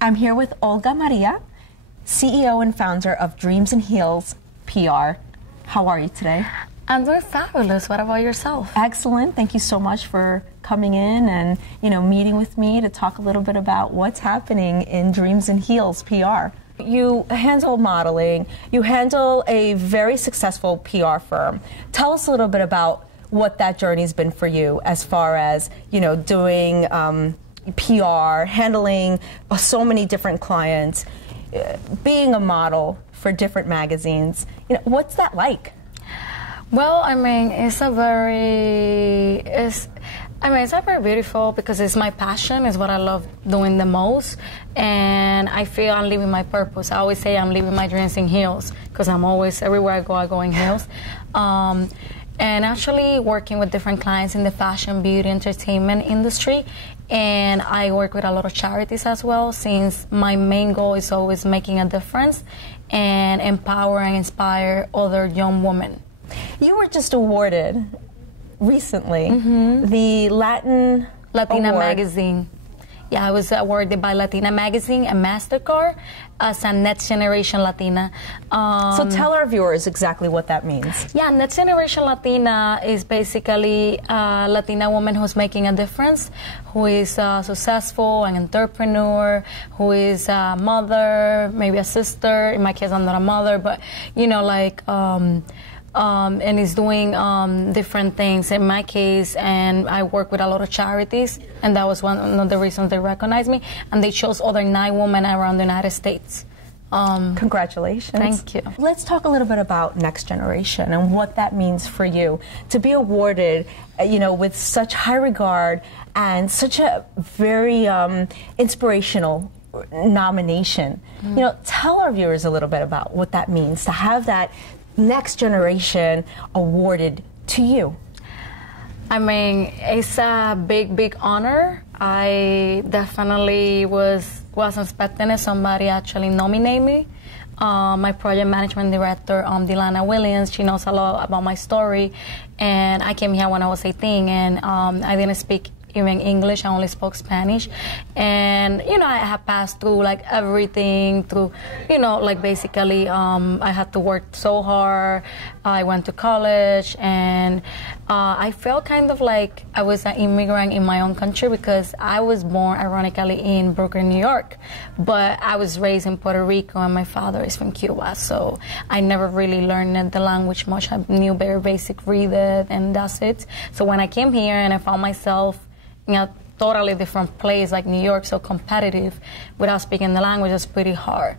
I'm here with Olga Maria, CEO and founder of Dreams and Heels PR. How are you today? I'm doing fabulous. What about yourself? Excellent. Thank you so much for coming in and, meeting with me to talk a little bit about what's happening in Dreams and Heels PR. You handle modeling. You handle a very successful PR firm. Tell us a little bit about what that journey's been for you as far as, doing PR, handling so many different clients, being a model for different magazines. What's that like? Well, it's very beautiful because it's my passion. It's what I love doing the most, and I feel I'm living my purpose. I always say I'm living my dreams in heels because I'm always, everywhere I go in heels. And actually working with different clients in the fashion, beauty, entertainment industry. And I work with a lot of charities as well, since my main goal is always making a difference and empower and inspire other young women. You were just awarded recently the Latina Award. Magazine. Yeah, I was awarded by Latina Magazine and MasterCard as a Next Generation Latina. So tell our viewers exactly what that means. Yeah, Next Generation Latina is basically a Latina woman who's making a difference, who is successful, an entrepreneur, who is a mother, maybe a sister. In my case, I'm not a mother, but, and is doing different things in my case, and I work with a lot of charities, and that was one of the reasons they recognized me, and they chose other 9 women around the United States. Congratulations. Thank you. Let's talk a little bit about Next Generation and what that means for you to be awarded, with such high regard and such a very inspirational nomination. Tell our viewers a little bit about what that means to have that Next Generation awarded to you. It's a big honor. I definitely wasn't expecting it. Somebody actually nominated me. My project management director, Delana Williams, she knows a lot about my story. And I came here when I was 18, and I didn't speak even English. I only spoke Spanish, and I have passed through everything through, basically I had to work so hard. I went to college, and I felt kind of like I was an immigrant in my own country because I was born, ironically, in Brooklyn, New York, but I was raised in Puerto Rico, and my father is from Cuba, so I never really learned the language much. I knew very basic, read it, and that's it. So when I came here and I found myself in a totally different place like New York, so competitive, without speaking the language, is pretty hard.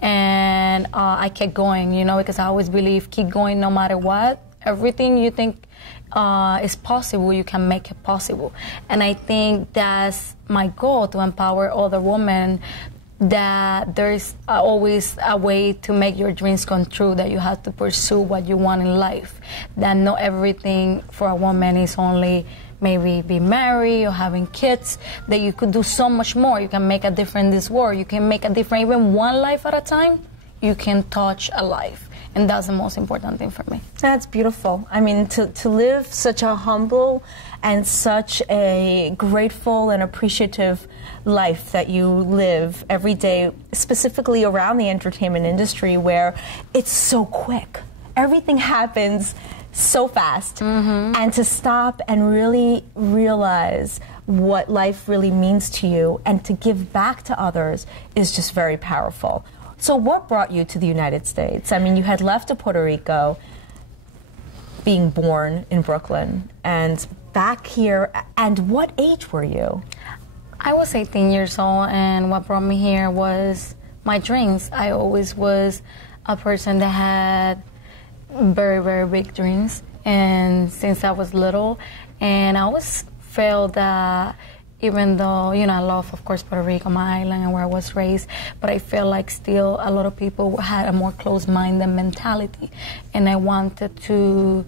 And I kept going, because I always believe keep going no matter what. Everything you think is possible, you can make it possible. And I think that's my goal, to empower other women, that there's always a way to make your dreams come true, that you have to pursue what you want in life, that not everything for a woman is only maybe be married or having kids, that you could do so much more. You can make a difference in this world. You can make a difference, even one life at a time. You can touch a life, and that's the most important thing for me. That's beautiful. To live such a humble and such a grateful and appreciative life that you live every day, specifically around the entertainment industry, where it's so quick. Everything happens so fast, and to stop and really realize what life really means to you and to give back to others is just very powerful. So what brought you to the United States? You had left to Puerto Rico, being born in Brooklyn, and back here, and what age were you? I was 18 years old, and what brought me here was my dreams. I always was a person that had very big dreams, and since I was little, and I always felt that even though I love, of course, Puerto Rico, my island, and where I was raised, but I feel like still a lot of people had a more closed-minded mentality, and I wanted to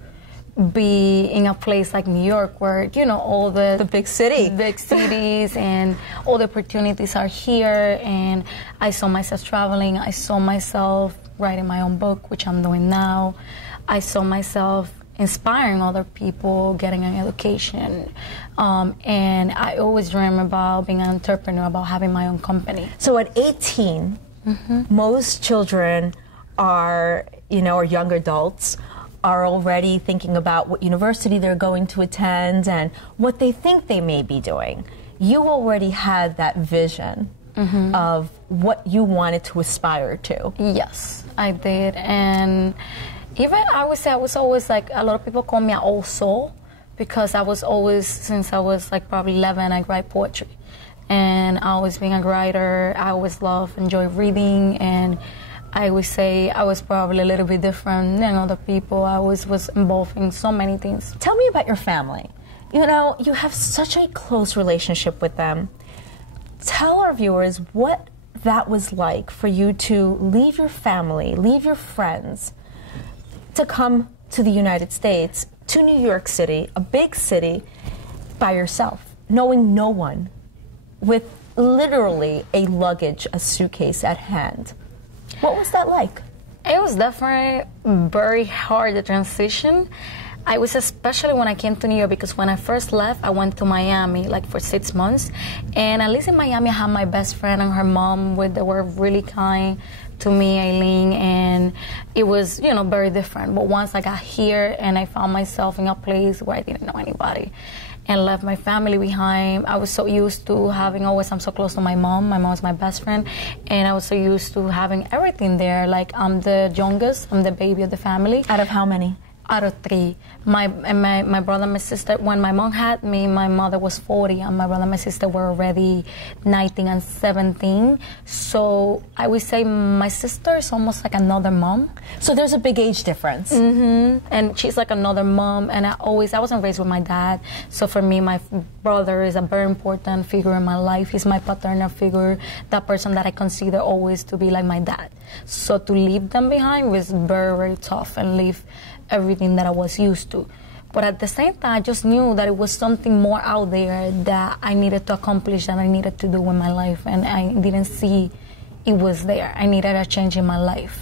be in a place like New York, where all the big cities and all the opportunities are here, and I saw myself traveling. I saw myself writing my own book, which I'm doing now. I saw myself inspiring other people, getting an education. And I always dream about being an entrepreneur, about having my own company. So at 18, most children are, or young adults, are already thinking about what university they're going to attend and what they think they may be doing. You already had that vision of what you wanted to aspire to. Yes, I did. And even I would say I was always like, a lot of people call me an old soul because I was always, since I was like probably 11, I write poetry. And I always being a writer, I always enjoy reading, and I would say I was probably a little bit different than other people. I was involved in so many things. Tell me about your family. You have such a close relationship with them. Tell our viewers what that was like for you to leave your family, leave your friends, to come to the United States, to New York City, a big city, by yourself, knowing no one, with literally a luggage, a suitcase at hand. What was that like? It was definitely very hard, the transition. I was, especially when I came to New York, because when I first left, I went to Miami like for 6 months. And at least in Miami, I had my best friend and her mom, they were really kind to me, Aileen, and it was, very different. But once I got here and I found myself in a place where I didn't know anybody and left my family behind, I was so used to having I'm so close to my mom. My mom's my best friend, and I was so used to having everything there. Like, I'm the youngest, I'm the baby of the family. Out of how many? Out of 3. My brother and my sister, when my mom had me, my mother was 40, and my brother and my sister were already 19 and 17. So I would say my sister is almost like another mom. So there's a big age difference. And she's like another mom, and I wasn't raised with my dad. So for me, my brother is a very important figure in my life. He's my paternal figure, that person that I consider always to be like my dad. So to leave them behind was very, very tough, and leave everything that I was used to. But at the same time, I just knew that it was something more out there that I needed to accomplish, that I needed to do in my life, and I didn't see it was there. I needed a change in my life.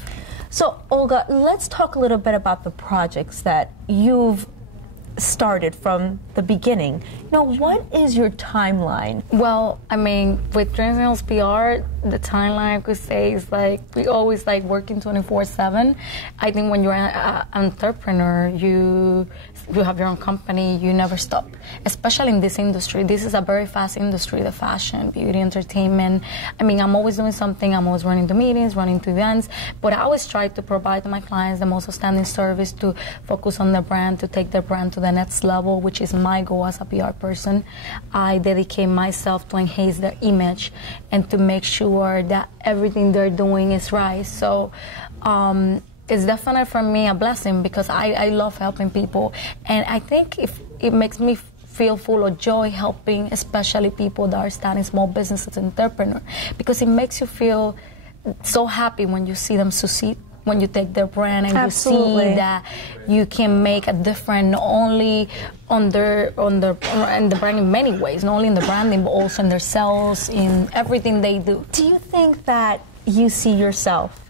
So, Olga, let's talk a little bit about the projects that you've started from the beginning. What is your timeline? Well, I mean, with Dreams and Hills PR, the timeline I could say is like, we always like working 24/7. I think when you're an entrepreneur, you have your own company, you never stop. Especially in this industry. This is a very fast industry, the fashion, beauty, entertainment. I mean, I'm always doing something. I'm always running to meetings, running to events, but I always try to provide to my clients the most outstanding service, to focus on the brand, to take their brand to the next level, which is my goal as a PR person. I dedicate myself to enhance their image and to make sure that everything they're doing is right. So it's definitely for me a blessing, because I love helping people, and I think it makes me feel full of joy helping, especially people that are starting small businesses, entrepreneurs, because it makes you feel so happy when you see them succeed, when you take their brand and Absolutely. you see that you can make a difference, not only on the brand in many ways, not only in the branding, but also in their sales, in everything they do. Do you think that you see yourself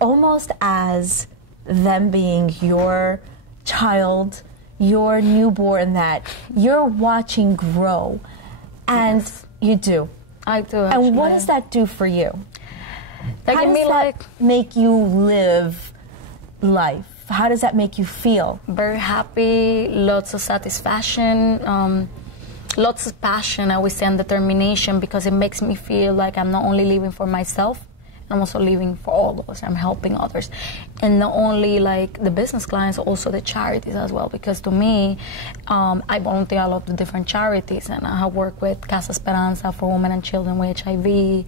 almost as them being your child, your newborn that you're watching grow? And Yes. you do. I do, actually. And what does that do for you? That How give does me that like make you live life? How does that make you feel? very happy, lots of satisfaction, lots of passion, I would say, and determination, because it makes me feel like I'm not only living for myself, I'm also living for all of us. I'm helping others. And not only like the business clients, also the charities as well. Because to me, I volunteer a lot of different charities, and I have worked with Casa Esperanza for women and children with HIV.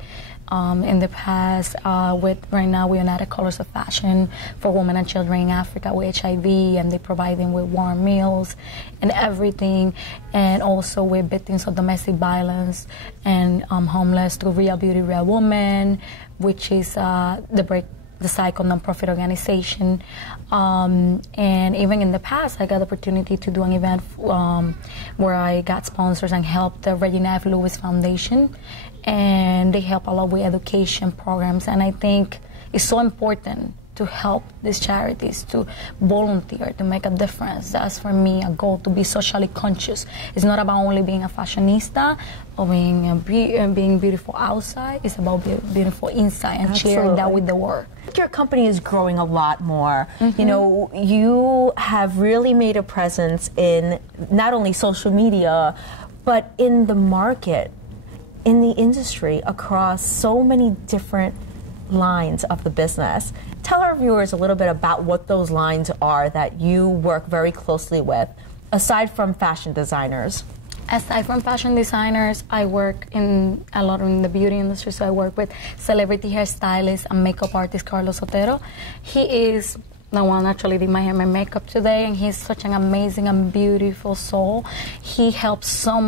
In the past, right now we're United Colors of Fashion for women and children in Africa with HIV, and they provide them with warm meals and everything, and also with victims of domestic violence and homeless through Real Beauty, Real Woman, which is the Break the Cycle nonprofit organization. And even in the past, I got the opportunity to do an event where I got sponsors and helped the Regina F. Lewis Foundation, and they help a lot with education programs. And I think it's so important to help these charities, to volunteer, to make a difference. That's for me a goal, to be socially conscious. It's not about only being a fashionista or being beautiful outside. It's about being beautiful inside and sharing that with the world. Your company is growing a lot more. You know, you have really made a presence in not only social media, but in the market, in the industry, across so many different lines of the business. Tell our viewers a little bit about what those lines are that you work very closely with, aside from fashion designers. Aside from fashion designers, I work a lot in the beauty industry, so I work with celebrity hairstylist and makeup artist Carlos Otero. He is the one actually did my hair and my makeup today, and he's such an amazing and beautiful soul. He helps so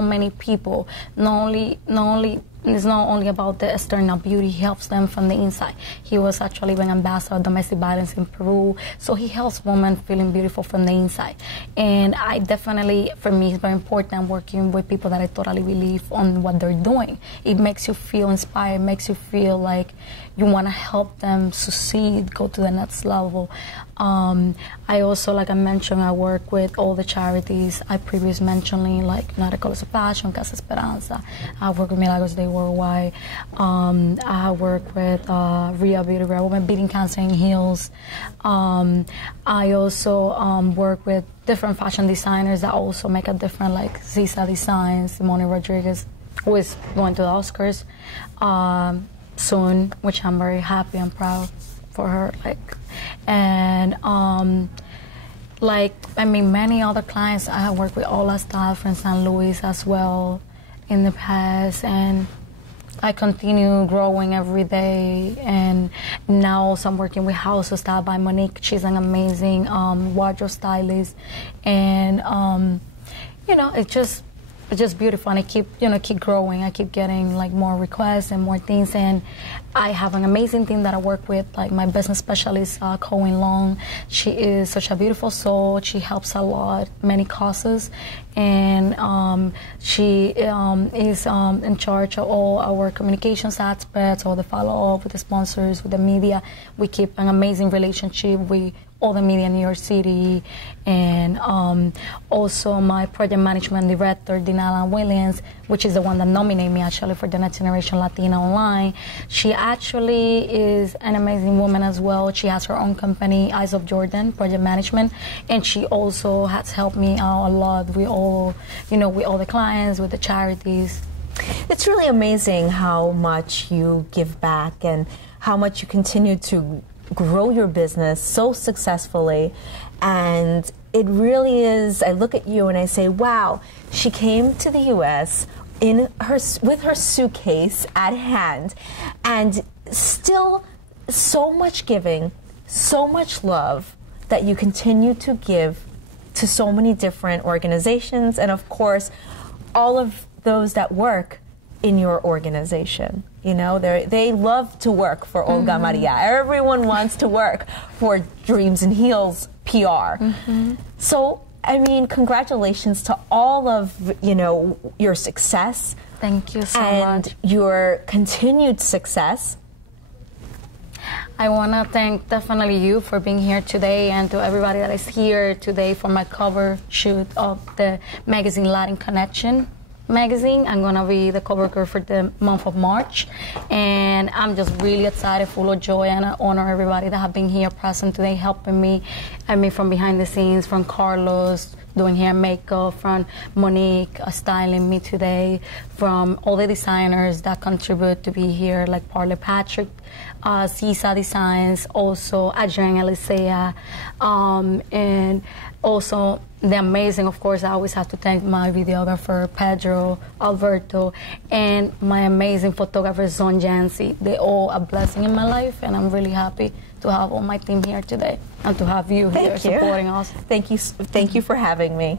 many people. It's not only about the external beauty, he helps them from the inside. He was actually an ambassador of domestic violence in Peru, so he helps women feeling beautiful from the inside. And I definitely, for me, it's very important working with people that I totally believe on what they're doing. It makes you feel inspired, makes you feel like you want to help them succeed, go to the next level. I also, like I mentioned, I work with all the charities I previously mentioned, like United Colors of Fashion, Casa Esperanza. I work with Milagros Day Worldwide. I work with Ria Beauty, Rare Women Beating Cancer in Heels. I also work with different fashion designers that also make a difference, like Ziza Designs, Simone Rodriguez, who is going to the Oscars soon, which I'm very happy and proud for her. Many other clients. I have worked with Ola Style from St. Louis as well in the past, and I continue growing every day. And now also I'm working with House of Style by Monique. She's an amazing wardrobe stylist, and it's just beautiful, and I keep growing. I keep getting like more requests and more things, and I have an amazing team that I work with, like my business specialist, Cohen Long. She is such a beautiful soul. She helps a lot, many causes, and she is in charge of all our communications aspects, all the follow-up with the sponsors, with the media. We keep an amazing relationship with all the media in New York City, and also my project management director, Dinala Williams, which is the one that nominated me actually for the Next Generation Latina Online. She actually is an amazing woman as well. She has her own company, Eyes of Jordan Project Management, and she also has helped me out a lot with all the clients, with the charities. It's really amazing how much you give back and how much you continue to grow your business so successfully. And it really is, I look at you and I say, wow, she came to the U.S. with her suitcase at hand, and still so much giving, so much love that you continue to give to so many different organizations, and of course all of those that work in your organization. They love to work for Olga Maria. Everyone wants to work for Dreams and Heels PR. So, congratulations to all of, your success. Thank you so much. And your continued success. I want to thank definitely you for being here today, and to everybody that is here today for my cover shoot of the magazine Latin Connection magazine. I'm gonna be the cover girl for the month of March, and I'm just really excited, full of joy, and I honor everybody that have been here present today, helping me. From behind the scenes, from Carlos doing hair and makeup, from Monique styling me today, from all the designers that contribute to be here, like Parley Patrick, Ziza Designs, also Adrian Elisea, and also the amazing, of course, I always have to thank my videographer, Pedro, Alberto, and my amazing photographer, Zon Jancy. They're all a blessing in my life, and I'm really happy to have all my team here today and to have you here supporting us. Thank you for having me.